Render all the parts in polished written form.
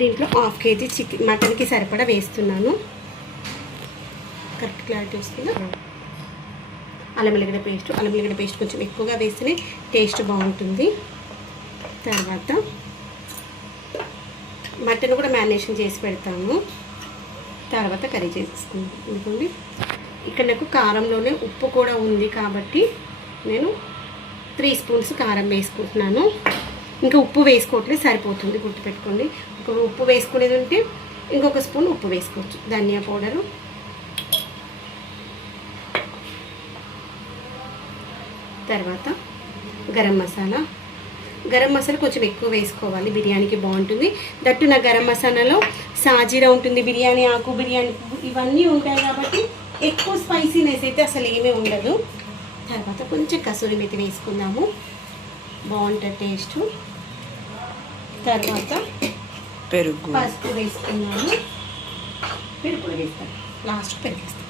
దీంట్లో half KG మటన్కి సరిపడా వేస్తున్నాను. కరెక్ట్ క్లారిటీ వస్తుందా? అల్లం వెల్లిగడ్డ పేస్ట్ కొంచెం ఎక్కువగా వేస్తేనే టేస్ట్ బాగుంటుంది. తర్వాత మటన్ కూడా మ్యారినేషన్ చేసి పెడతాము. తర్వాత కర్రీ చేసేసుకుంటాం. ఎందుకండి ఇక్కడ నాకు కారంలోనే ఉప్పు కూడా ఉంది కాబట్టి నేను 3 స్పూన్స్ కారం వేసుకుంటున్నాను. ఇంకా ఉప్పు వేసుకోవట్లేదు, సరిపోతుంది, గుర్తుపెట్టుకోండి. ఒక ఉప్పు వేసుకునేది ఉంటే ఇంకొక స్పూన్ ఉప్పు వేసుకోవచ్చు. ధనియా పౌడరు, తర్వాత గరం మసాలా కొంచెం ఎక్కువ వేసుకోవాలి, బిర్యానీకి బాగుంటుంది. దట్టు నా గరం మసాలాలో సాజీరా ఉంటుంది, బిర్యానీ ఆకు, బిర్యానీ ఇవన్నీ ఉంటాయి కాబట్టి ఎక్కువ స్పైసీనెస్ అయితే అసలు ఏమీ ఉండదు. తర్వాత కొంచెం కసూరి మెతి వేసుకుందాము, బాగుంటుంది టేస్ట్. తర్వాత పెరుగు, పసుపు వేసుకున్నాము. పెరుగు కూడా వేస్తాను, లాస్ట్ పెరుగు వేస్తాను.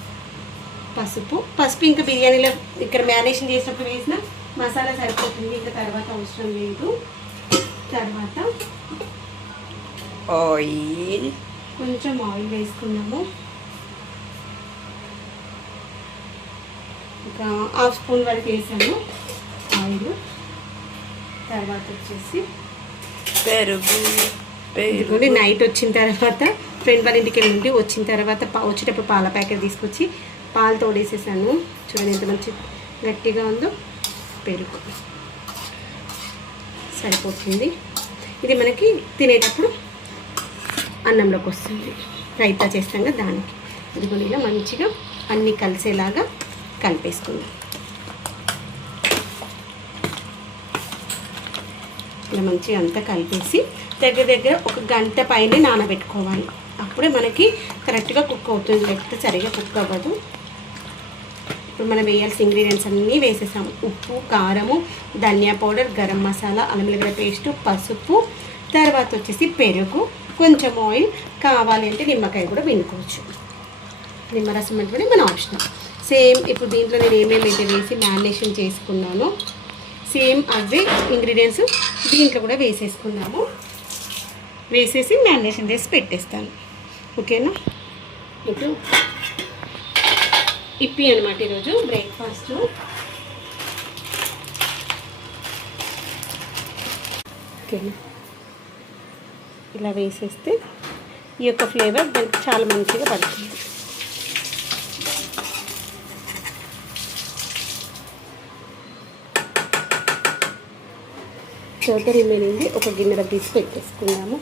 పసుపు ఇంకా బిర్యానీలో ఇక్కడ మ్యారినేషన్ చేసినప్పుడు వేసిన మసాలా సరిపోతుంది, ఇంకా తర్వాత అవసరం లేదు. తర్వాత ఆయిల్, కొంచెం ఆయిల్ వేసుకున్నాము. ఇంకా హాఫ్ స్పూన్ వరకు వేసాను ఆయిల్. తర్వాత వచ్చేసి పెరుగు. నైట్ వచ్చిన తర్వాత ఫ్రెండ్ వాళ్ళ ఇంటికి వెళ్ళి వచ్చిన తర్వాత వచ్చేటప్పుడు పాల ప్యాకెట్ తీసుకొచ్చి పాలు తోడేసేసాను. చూడండి ఎంత మంచి గట్టిగా ఉందో. పెరుగు సరిపోతుంది. ఇది మనకి తినేటప్పుడు అన్నంలోకి వస్తుంది. రైతా చేస్తాం కదా దానికి. ఇది కూడా ఇలా మంచిగా అన్నీ కలిసేలాగా కలిపేసుకుందాం. ఇలా మంచిగా అంతా కలిపేసి దగ్గర ఒక గంట పైనే నానబెట్టుకోవాలి. అప్పుడే మనకి కరెక్ట్గా కుక్ అవుతుంది, లేకపోతే సరిగా కుక్ అవ్వదు. ఇప్పుడు మనం వేయాల్సిన ఇంగ్రీడియంట్స్ అన్నీ వేసేసాము. ఉప్పు, కారము, ధనియా పౌడర్, గరం మసాలా, అల్లం వెల్లిగడ్డ పేస్టు, పసుపు, తర్వాత వచ్చేసి పెరుగు, కొంచెం ఆయిల్, కావాలి అంటే నిమ్మకాయ కూడా పిండుకోవచ్చు. నిమ్మరసం అంటే మన ఆప్షనల్. సేమ్ ఇప్పుడు దీంట్లో నేను ఏమేమి అయితే వేసి మ్యారినేషన్ చేసుకున్నానో సేమ్ అవే ఇంగ్రీడియంట్స్ దీంట్లో కూడా వేసేసుకున్నాము. వేసేసి మ్యారినేషన్ చేసి పెట్టేస్తాను. ఓకేనా? ఇప్పుడు ఇప్పి అనమాట ఈరోజు బ్రేక్ఫాస్ట్. ఓకేనా? ఇలా వేసేస్తే ఈ యొక్క ఫ్లేవర్ దానికి చాలా మంచిగా పడుతుంది. తర్వాత రిమైనింగ్ ఒక గిన్నెలో తీసి పెట్టేసుకున్నాము.